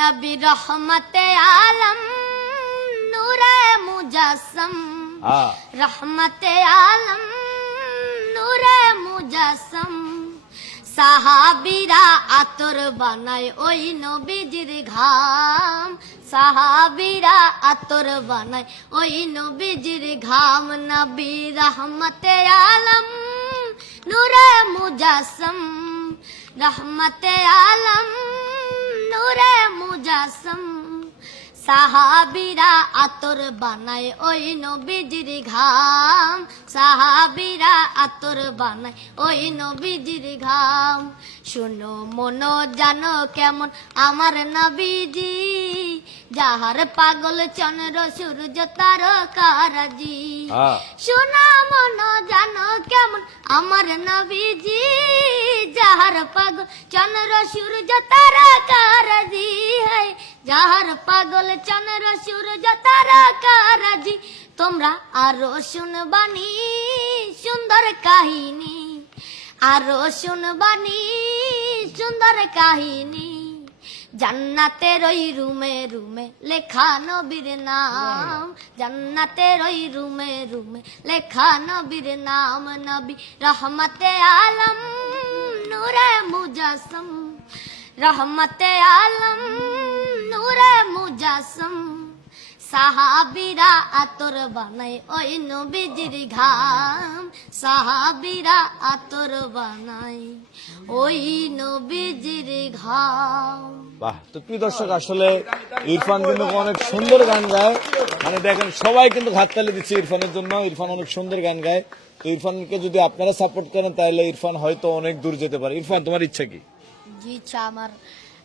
নবী রহমতে আলম নূরে মুজাসসম রহমতে আলম নূরে মুজাসসম সাহাবীরা আতর বানায় ওই নবীজির ঘাম সাহাবীরা আতর বানায় ওই নবীজির ঘাম নবী রহমতে আলম নূরে মুজাসসম রহমতে আলম নূরে মুজাসসম সাহাবীরা আতর বানায় ওই নবীজির ঘাম সাহাবীরা আতর বানায় ওই নবীজির ঘাম শুনো মনো জানো কেমন আমার নবীজি যাহার পাগল চন্দ্র সূর্য তারকারাজি শোনো মনো জানো কেমন আমার নবীজি যাহার পাগল চন্দ্র সূর্য তারকারাজি যাহার পাগল চন্দ্র সূর্য তারকারাজি তোমরা আরো শুনবানি সুন্দর কাহিনী আরো শুনবানি সুন্দর কাহিনী জান্নাতের ওই রুমে রুমে লেখা নবীর নাম জান্নাতের ওই রুমে রুমে লেখা নবীর নাম নবী রহমতে আলম নূরে মুজাসসম রহমতে আলম নূরে মুজাসসম সাহাবীরা আতর বানায় ওই নবীজির ঘাম সাহাবীরা আতর বানায় ওই নবীজির ঘাম। বাহ! তো প্রিয় দর্শক, আসলে ইরফান কিন্তু অনেক সুন্দর গান গায়, মানে দেখেন সবাই কিন্তু হাততালি দিচ্ছে ইরফানের জন্য। ইরফান অনেক সুন্দর গান গায়। তো ইরফানকে যদি আপনারা সাপোর্ট করেন তাহলে ইরফান হয়তো অনেক দূর যেতে পারে। ইরফান, তোমার ইচ্ছা কি? জি, ইচ্ছা আমার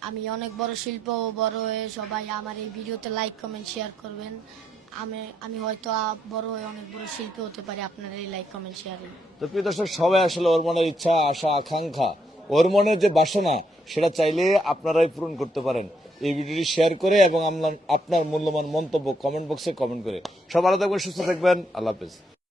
আমি অনেক বড় শিল্প বড় হয়ে সবাই আমার এই ভিডিওতে লাইক কমেন্ট শেয়ার করবেন। আমি হয়তো বড় হয়ে অনেক বড় শিল্পী হতে পারি আপনার এই লাইক কমেন্ট শেয়ারে। তো প্রিয় দর্শক, সবাই আসলে ওর মনের ইচ্ছা, আশা, আকাঙ্ক্ষা, ওর মনের যে বাসনা সেটা চাইলে আপনারাই পূরণ করতে পারেন। এই ভিডিওটি শেয়ার করে এবং আপনার মূল্যবান মন্তব্য কমেন্ট বক্সে কমেন্ট করে। সব ভালো থাকবেন, সুস্থ থাকবেন। আল্লাহ হাফেজ।